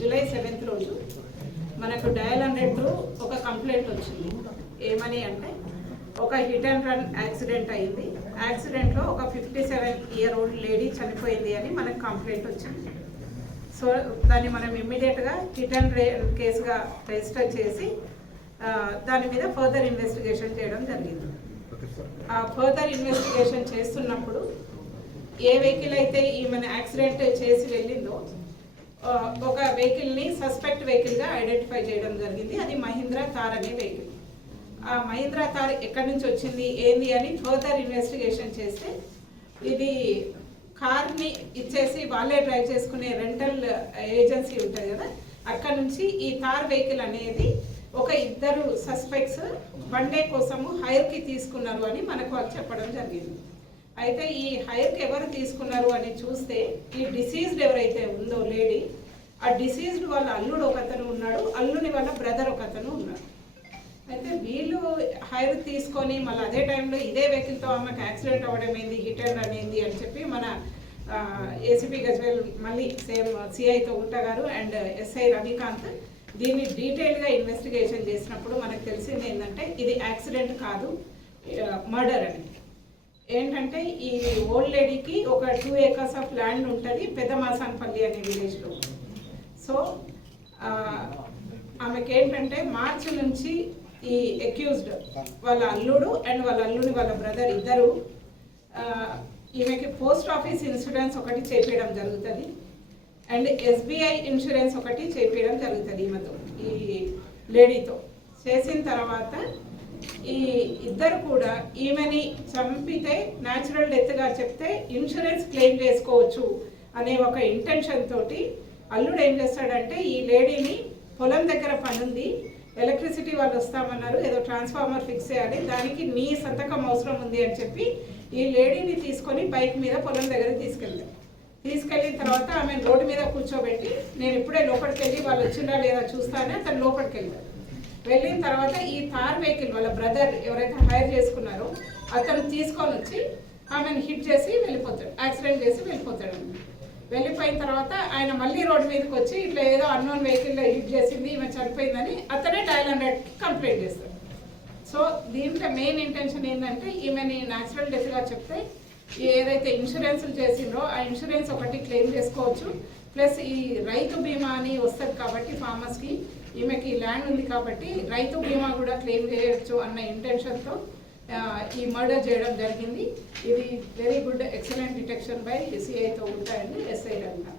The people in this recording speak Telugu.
జూలై సెవెంత్ రోజు మనకు డయల్ హండ్రెడ్ త్రూ ఒక కంప్లైంట్ వచ్చింది. ఏమని అంటే ఒక హిట్ అండ్ రన్ యాక్సిడెంట్ అయింది. యాక్సిడెంట్లో ఒక fifty seven year old lady చనిపోయింది అని మనకు కంప్లైంట్ వచ్చింది. సో దాన్ని మనం ఇమ్మీడియట్గా హిట్ అండ్ రే కేసుగా రిజిస్టర్ చేసి దాని మీద ఫర్దర్ ఇన్వెస్టిగేషన్ చేయడం జరిగింది. ఆ ఫర్దర్ ఇన్వెస్టిగేషన్ చేస్తున్నప్పుడు ఏ వెహికల్ అయితే ఈమెను యాక్సిడెంట్ చేసి వెళ్ళిందో ఒక వెహికల్ని సస్పెక్ట్ వెహికల్గా ఐడెంటిఫై చేయడం జరిగింది. అది మహీంద్రా తార్ అనే వెహికల్. ఆ మహీంద్రా తార్ ఎక్కడి నుంచి వచ్చింది ఏంది అని ఫర్దర్ ఇన్వెస్టిగేషన్ చేస్తే ఇది కార్ని ఇచ్చేసి వాళ్ళే డ్రైవ్ చేసుకునే రెంటల్ ఏజెన్సీ ఉంటుంది కదా అక్కడ నుంచి ఈ కార్ వెహికల్ అనేది ఒక ఇద్దరు సస్పెక్ట్స్ వన్ డే కోసము హైర్కి తీసుకున్నారు అని మనకు చెప్పడం జరిగింది. అయితే ఈ హైర్కి ఎవరు తీసుకున్నారు అని చూస్తే ఈ డిసీజ్డ్ ఎవరైతే ఉందో లేడీ ఆ డిసీజ్డ్ వాళ్ళ అల్లుడు ఒక అతను ఉన్నాడు అల్లుని వాళ్ళ బ్రదర్ ఒక అతను ఉన్నాడు. అయితే వీళ్ళు హైర్ తీసుకొని మళ్ళీ అదే టైంలో ఇదే వెహికల్తో ఆమెకు యాక్సిడెంట్ అవ్వడం ఏంది హిటర్ అనేది అని చెప్పి మన ఏసీపీ గజ్వేల్ మళ్ళీ సేమ్ సిఐతో ఉంటారు అండ్ ఎస్ఐ రవికాంత్ దీన్ని డీటెయిల్గా ఇన్వెస్టిగేషన్ చేసినప్పుడు మనకు తెలిసింది ఏంటంటే ఇది యాక్సిడెంట్ కాదు మర్డర్ అని. ఏంటంటే ఈ ఓల్డ్ లేడీకి ఒక టూ ఏకర్స్ ఆఫ్ ల్యాండ్ ఉంటుంది పెద్ద మాసాన్పల్లి అనే విలేజ్లో సో ఆమెకి ఏంటంటే మార్చి నుంచి ఈ అక్యూజ్డ్ వాళ్ళ అల్లుడు అండ్ వాళ్ళ అల్లుని వాళ్ళ బ్రదర్ ఇద్దరు ఈమెకి పోస్ట్ ఆఫీస్ ఇన్సూరెన్స్ ఒకటి చేపించడం జరుగుతుంది అండ్ ఎస్బీఐ ఇన్సూరెన్స్ ఒకటి చేపించడం జరుగుతుంది ఈమెతో ఈ లేడీతో. చేసిన తర్వాత ఈ ఇద్దరు కూడా ఈమెని చంపితే న్యాచురల్ డెత్గా చెప్తే ఇన్సూరెన్స్ క్లెయిమ్ చేసుకోవచ్చు అనే ఒక ఇంటెన్షన్ తోటి అల్లుడు ఏం చేస్తాడంటే ఈ లేడీని పొలం దగ్గర పనుంది ఎలక్ట్రిసిటీ వాళ్ళు వస్తామన్నారు ఏదో ట్రాన్స్ఫార్మర్ ఫిక్స్ చేయాలి దానికి నీ సంతకం అవసరం ఉంది అని చెప్పి ఈ లేడీని తీసుకొని బైక్ మీద పొలం దగ్గర తీసుకెళ్తాం తీసుకెళ్ళిన తర్వాత ఆమె రోడ్డు మీద కూర్చోబెట్టి నేను ఇప్పుడే లోపలికి వెళ్ళి వాళ్ళు వచ్చిందా లేదా చూస్తానే అతను లోపలికి వెళ్తాడు వెళ్ళిన తర్వాత ఈ థార్ వెహికల్ వాళ్ళ బ్రదర్ ఎవరైతే హైర్ చేసుకున్నారో అతను తీసుకొని వచ్చి ఆమెను హిట్ చేసి వెళ్ళిపోతాడు యాక్సిడెంట్ చేసి వెళ్ళిపోతాడు. వెళ్ళిపోయిన తర్వాత ఆయన మళ్ళీ రోడ్డు మీదకి వచ్చి ఇట్లా ఏదో అన్నోన్ వెహికల్లో హిట్ చేసింది ఈమె చనిపోయిందని అతనే డైల్ హండ్రెడ్కి కంప్లైంట్ చేస్తాడు. సో దీంట్లో మెయిన్ ఇంటెన్షన్ ఏంటంటే ఈమెని న్యాచురల్ డెత్గా చెప్తే ఏదైతే ఇన్సూరెన్స్లు చేసిండ్రో ఆ ఇన్సూరెన్స్ ఒకటి క్లెయిమ్ చేసుకోవచ్చు. ప్లస్ ఈ రైతు బీమా అని వస్తుంది కాబట్టి ఫార్మర్స్కి ఈమెకి ల్యాండ్ ఉంది కాబట్టి రైతు బీమా కూడా క్లెయిమ్ చేయొచ్చు అన్న ఇంటెన్షన్తో ఈ మర్డర్ చేయడం జరిగింది. ఇది very good excellent detection by సిఐతో ఉంటాయండి ఎస్ఐ రంగా